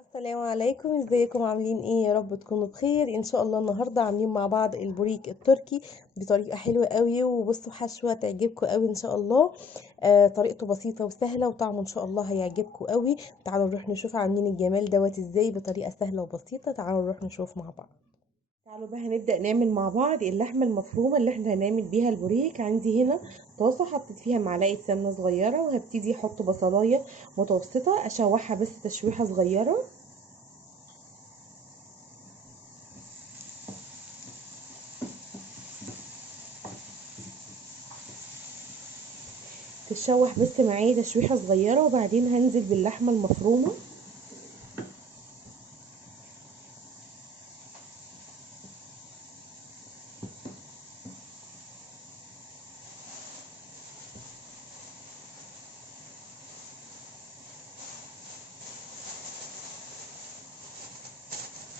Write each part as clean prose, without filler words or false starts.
السلام عليكم، ازيكم؟ عاملين ايه؟ يا رب تكونوا بخير ان شاء الله. النهارده عاملين مع بعض البوريك التركي بطريقه حلوه قوي، وبصوا حشوه تعجبكم قوي ان شاء الله. طريقته بسيطه وسهله وطعمه ان شاء الله هيعجبكم قوي. تعالوا نروح نشوف عاملين الجمال دوت ازاي بطريقه سهله وبسيطه. تعالوا نروح نشوف مع بعض. تعالوا بقى هنبدأ نعمل مع بعض اللحمة المفرومة اللي احنا هنعمل بيها البوريك. عندي هنا طاسة حطيت فيها معلقة سمنة صغيرة، وهبتدي احط بصلاية متوسطة اشوحها بس تشويحة صغيرة. تتشوح بس معايا تشويحة صغيرة، وبعدين هنزل باللحمة المفرومة.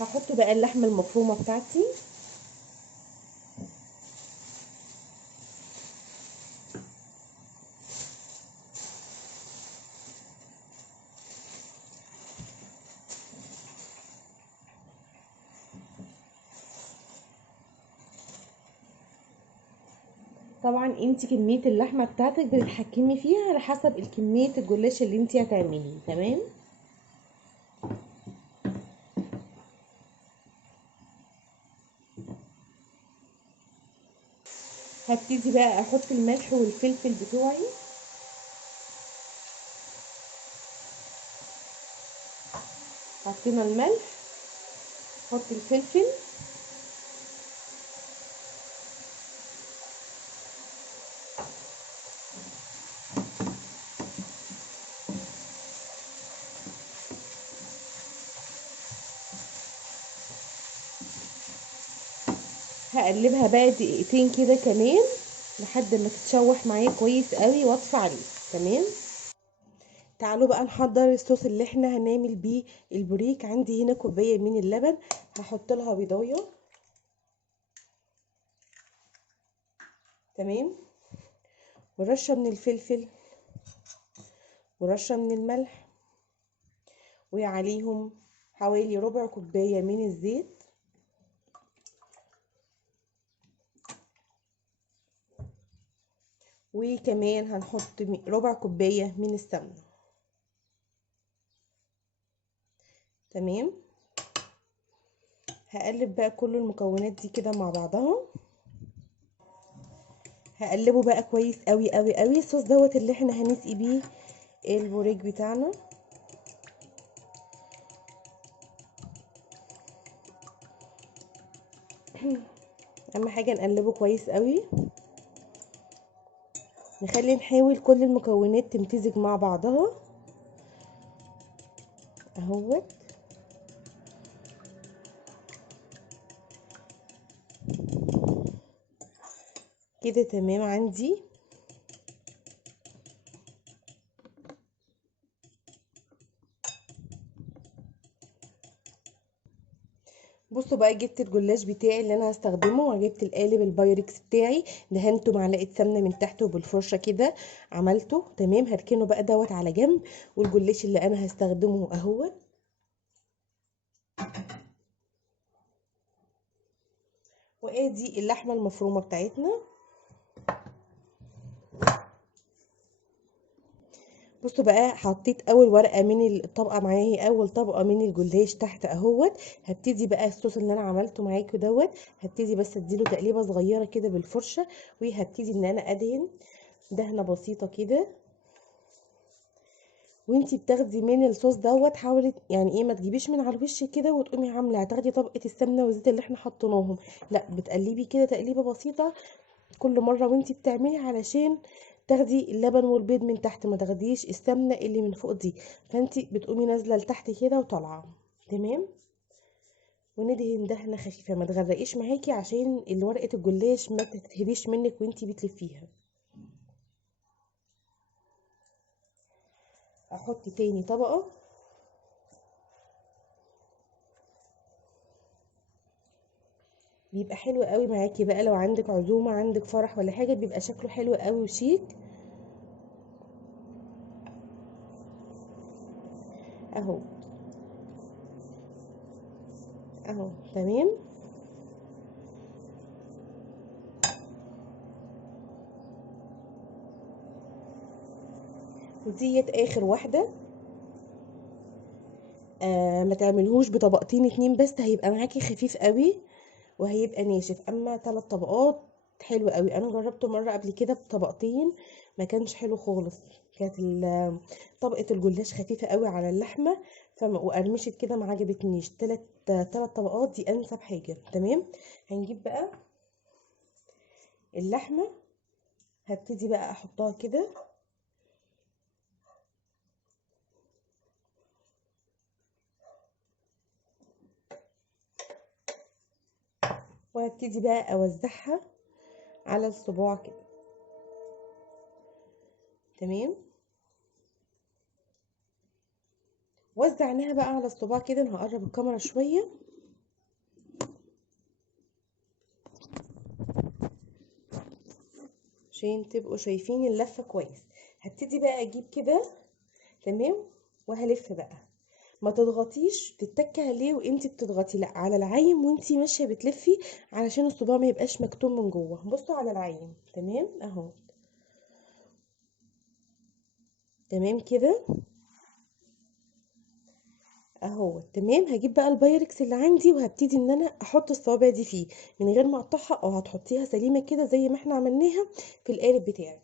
هحط بقى اللحمة المفرومة بتاعتي. طبعا انت كمية اللحمة بتاعتك بتتحكمي فيها على حسب الكمية الجلاش اللي انت هتعمليه. تمام. هبتدي بقى احط الملح والفلفل بتوعي. حطينا الملح، احط الفلفل، هقلبها بقى دقيقتين كده كمان لحد ما تتشوح معايا كويس قوي واطفي عليه. تمام. تعالوا بقى نحضر الصوص اللي احنا هنعمل بيه البوريك. عندي هنا كوبايه من اللبن، هحط لها بيضايه. تمام. ورشه من الفلفل، ورشه من الملح، وعليهم حوالي ربع كوبايه من الزيت، وكمان هنحط ربع كوبايه من السمنه. تمام. هقلب بقى كل المكونات دي كده مع بعضها. هقلبه بقى كويس قوي قوي قوي. الصوص دوت اللي احنا هنسقي بيه البوريك بتاعنا. اهم حاجه نقلبه كويس قوي، نحاول كل المكونات تمتزج مع بعضها اهوت. كده تمام عندي. بصوا بقى، جبت الجلاش بتاعي اللي انا هستخدمه، وجبت القالب البايركس بتاعي، دهنته معلقه سمنه من تحت وبالفرشه كده عملته. تمام. هركنه بقى دوت على جنب. والجلاش اللي انا هستخدمه اهوت. وادي اللحمه المفرومه بتاعتنا. بصوا بقى، حطيت اول ورقه من الطبقه معايا، اول طبقه من الجلاش تحت اهوت. هبتدي بقى الصوص اللي انا عملته معاكم دوت، هبتدي بس اديله تقليبه صغيره كده بالفرشه، وهبتدي ان انا ادهن دهنه بسيطه كده. وانتي بتاخدي من الصوص دوت حاولي يعني ايه، ما تجيبيش من على الوش كده وتقومي عامله هتاخدي طبقه السمنه والزيت اللي احنا حطيناهم. لا، بتقلبي كده تقليبه بسيطه كل مره وانتي بتعملي، علشان تاخدي اللبن والبيض من تحت، ما تاخديش السمنه اللي من فوق دي. فانتي بتقومي نازله لتحت كده وطالعه. تمام. وندهن دهنه خفيفه، ما تغرقيش معاكي عشان ورقه الجلاش ما تتهريش منك وانتي بتلفيها. احط تاني طبقه. بيبقى حلو قوي معاكي بقى لو عندك عزومه، عندك فرح ولا حاجه، بيبقى شكله حلو قوي وشيك اهو. اهو تمام. وديت اخر واحده. ما تعملهوش بطبقتين اتنين بس، هيبقى معاكي خفيف قوي وهيبقى ناشف. اما 3 طبقات حلو قوي. انا جربته مره قبل كده بطبقتين، ما كانش حلو خالص. كانت طبقه الجلاش خفيفه قوي على اللحمه، وقرمشت كده ما عجبتنيش. 3 طبقات دي انسب حاجه. تمام. هنجيب بقى اللحمه، هبتدي بقى احطها كده، وهبتدي بقى اوزعها على الصباع كده. تمام. وزعناها بقى على الصباع كده. انا هقرب الكاميرا شويه عشان تبقوا شايفين اللفه كويس. هبتدي بقى اجيب كده. تمام. وهلف بقى. ما تضغطيش تتكي عليه وانتي بتضغطي، لا، على العايم وانتي ماشيه بتلفي، علشان الصباع ما يبقاش مكتوم من جوه. بصوا على العايم. تمام اهو. تمام كده اهو. تمام. هجيب بقى البايركس اللي عندي وهبتدي ان انا احط الصوابع دي فيه من غير ما اقطعها، او هتحطيها سليمه كده زي ما احنا عملناها في القالب بتاعي.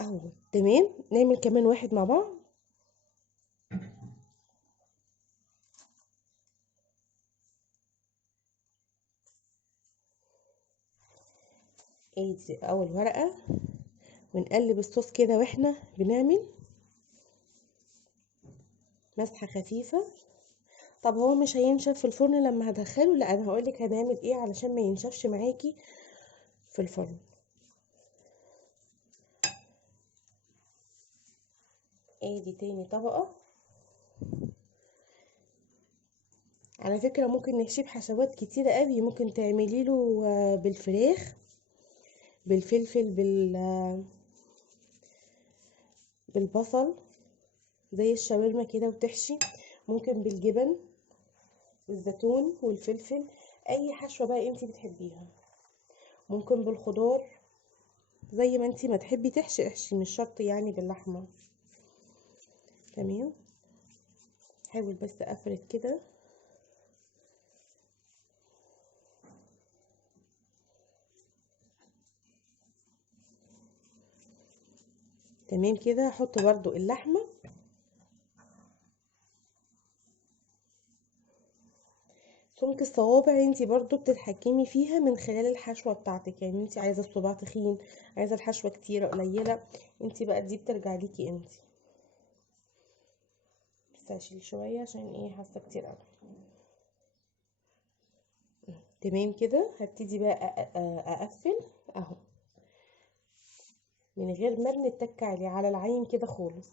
اهو. تمام. نعمل كمان واحد مع بعض. ادي اول ورقه، ونقلب الصوص كده واحنا بنعمل مسحه خفيفه. طب هو مش هينشف في الفرن لما هدخله؟ لا، انا هقولك هنعمل ايه علشان ما ينشفش معاكي في الفرن. ادي تاني طبقة. على فكرة ممكن نحشيه بحشوات كتيرة قوي. ممكن تعملي له بالفراخ، بالفلفل، بالبصل، زي الشاورما كده وتحشي. ممكن بالجبن والزيتون والفلفل، اي حشوة بقى انتي بتحبيها. ممكن بالخضار، زي ما انتي ما تحبي تحشي احشي، مش شرط يعني باللحمة. تمام. حاول بس افرد كده. تمام كده. هحط برضو اللحمة. سمك الصوابع انتي برضو بتتحكمي فيها من خلال الحشوة بتاعتك. يعني انتي عايزة الصباع تخين، عايزة الحشوة كتيرة قليلة، انتي بقى دي بترجع ليكي انتي. بس هشيل شوية عشان ايه، حاسة كتير اوي. تمام كده. هبتدي بقى اقفل اهو، من غير ما بنتك عليه، على العين كده خالص.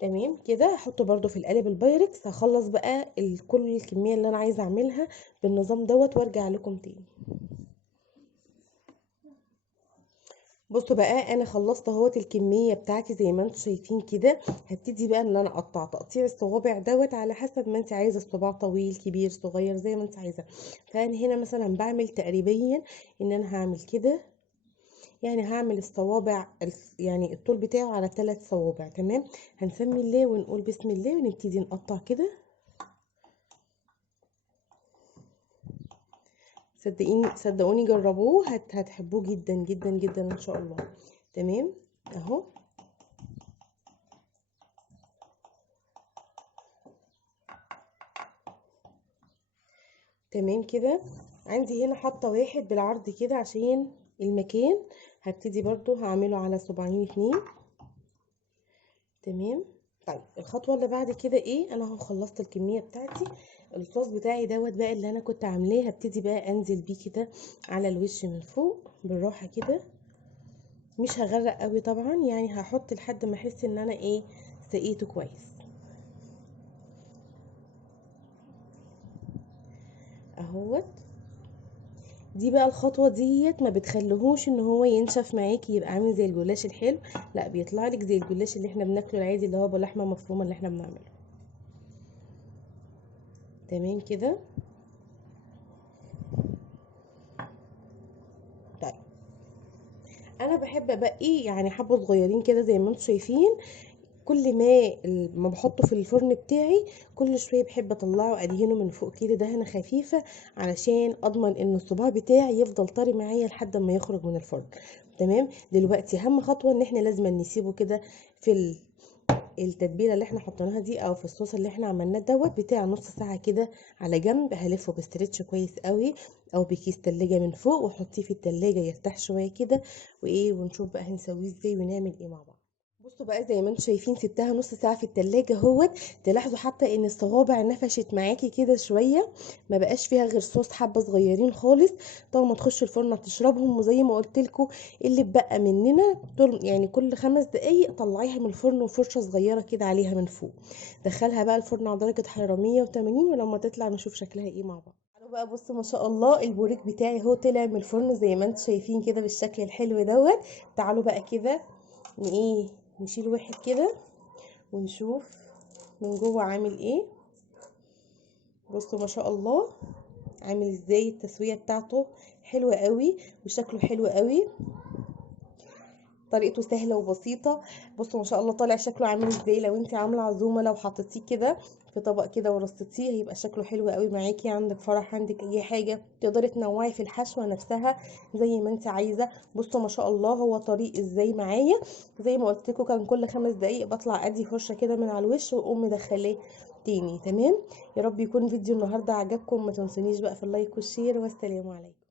تمام كده. هحطه برضو في القالب البايركس. هخلص بقى كل الكمية اللي انا عايزة اعملها بالنظام دوت وارجع لكم تاني. بصوا بقى، انا خلصت اهوت الكميه بتاعتي زي ما انتم شايفين كده. هبتدي بقى ان انا اقطع تقطيع الصوابع دوت على حسب ما انت عايزه، الصباع طويل كبير صغير زي ما انت عايزه. فانا هنا مثلا بعمل تقريبا ان انا هعمل كده. يعني هعمل الصوابع يعني الطول بتاعه على 3 صوابع. تمام. هنسمي الله ونقول بسم الله ونبتدي نقطع كده. صدقوني جربوه، هتحبوه جدا جدا جدا ان شاء الله. تمام اهو. تمام كده. عندي هنا حاطه واحد بالعرض كده عشان المكان. هبتدي برضو هعمله على صباعين اتنين. تمام. طيب الخطوه اللي بعد كده ايه؟ انا اهو خلصت الكميه بتاعتي. الصوص بتاعي دوت بقى اللي انا كنت عاملاه، هبتدي بقى انزل بيه كده على الوش من فوق بالراحه كده. مش هغرق قوي طبعا، يعني هحط لحد ما احس ان انا ايه، سقيته كويس. اهوت. دي بقى الخطوه ديت ما بتخليهوش ان هو ينشف معاكي يبقى عامل زي الجلاش الحلو، لا بيطلع لك زي الجلاش اللي احنا بناكله العادي اللي هو بلحمه مفرومه اللي احنا بنعمله. تمام كده. طيب انا بحب ابقي يعني حبه صغيرين كده زي ما انتم شايفين. كل ما بحطه في الفرن بتاعي كل شويه بحب اطلعه ادهنه من فوق كده دهنه خفيفه، علشان اضمن ان الصباع بتاعي يفضل طري معايا لحد ما يخرج من الفرن. تمام. دلوقتي اهم خطوه ان احنا لازم نسيبه كده في التتبيله اللي احنا حطيناها دي او في الصوص اللي احنا عملناه دوت بتاع نص ساعه كده على جنب. هلفه بستريتش كويس قوي او بكيس تلاجة من فوق وحطيه في التلاجة يرتاح شويه كده، وايه ونشوف بقى هنسويه ازاي ونعمل ايه مع بعض. بصوا بقى زي ما انتم شايفين سبتها نص ساعه في التلاجة اهوت. تلاحظوا حتى ان الصوابع نفشت معاكي كده شويه، ما بقاش فيها غير صوص حبه صغيرين خالص. طبعا ما تخشوا الفرن هتشربهم، وزي ما قلت لكم اللي اتبقى مننا يعني كل 5 دقايق طلعيها من الفرن وفرشه صغيره كده عليها من فوق. دخلها بقى الفرن على درجه حراره 180 ولما تطلع نشوف شكلها ايه مع بعض. تعالوا بقى بصوا ما شاء الله البوريك بتاعي هو طلع من الفرن زي ما انتم شايفين كده بالشكل الحلو دوت. تعالوا بقى كده ايه نشيل واحد كده ونشوف من جوه عامل ايه. بصوا ما شاء الله عامل ازاي، التسوية بتاعته حلوة قوي وشكله حلو قوي، طريقته سهلة وبسيطة. بصوا ما شاء الله طالع شكله عامل ازاي. لو انت عاملة عزومة لو حطيتيه كده في طبق كده ورصتيه هيبقى شكله حلو قوي معاكي. عندك فرح عندك اي حاجة تقدري تنوعي في الحشوة نفسها زي ما انت عايزة. بصوا ما شاء الله هو طريق ازاي معايا. زي ما قلت لكم كان كل 5 دقايق بطلع ادي فرشة كده من على الوش واقوم مدخلاه تاني. تمام. يا رب يكون فيديو النهارده عجبكم، ما تنسونيش بقى في اللايك والشير، والسلام عليكم.